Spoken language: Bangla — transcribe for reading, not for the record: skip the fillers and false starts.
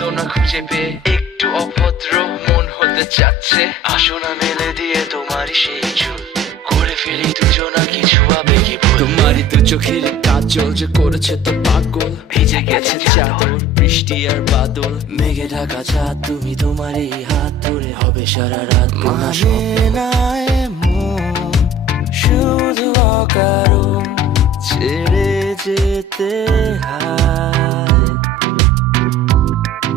না খুঁজে পেয়ে একটু অভদ্র মন হতে চাচ্ছে। আসো না মেলে দিয়ে তোমারই সেই চুল, করে ফেলি দুজনা কিছু আবেগী ভুল। তোমারই তো চোখের কাজল যে করেছে তো পাগল, ভিজে গেছে চাদর বৃষ্টি আর বাদল, মেঘে ঢাকা চাঁদ তুমি তোমারই হাত ধরে হবে সারা রাত। মানে না এমন শুধু অকারণ ছেড়ে যেতে হয়।